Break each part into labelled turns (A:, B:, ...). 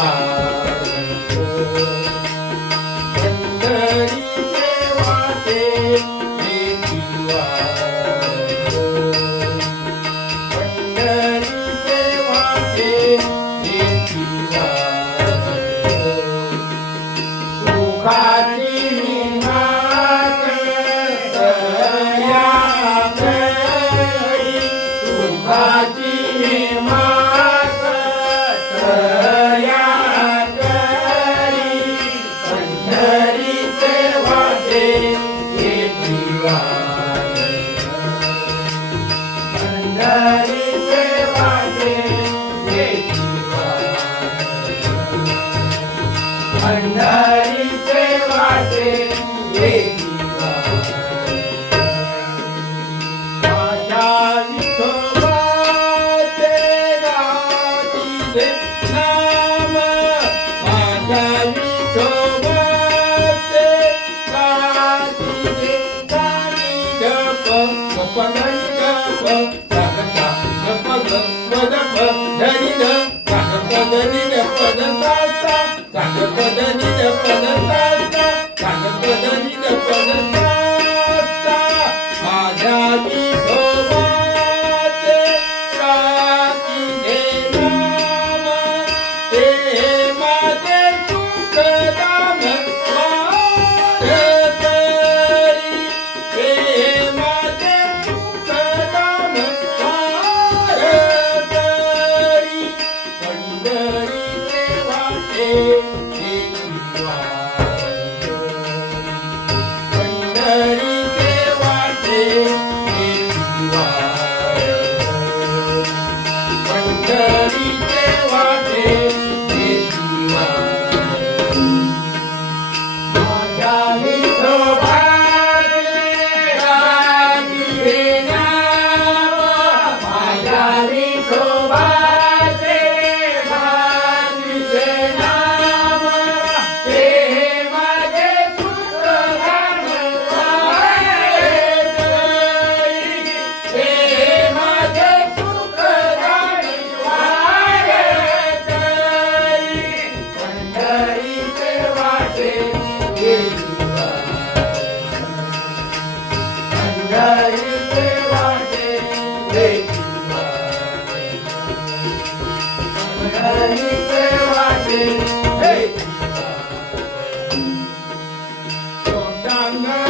A: 감사합니다. Saca the poder Amen.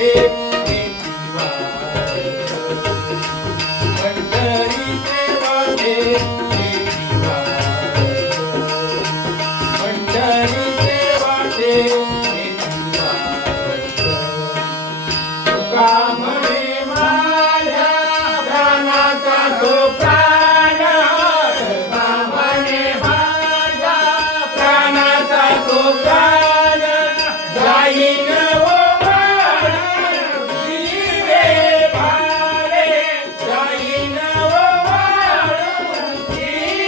A: você.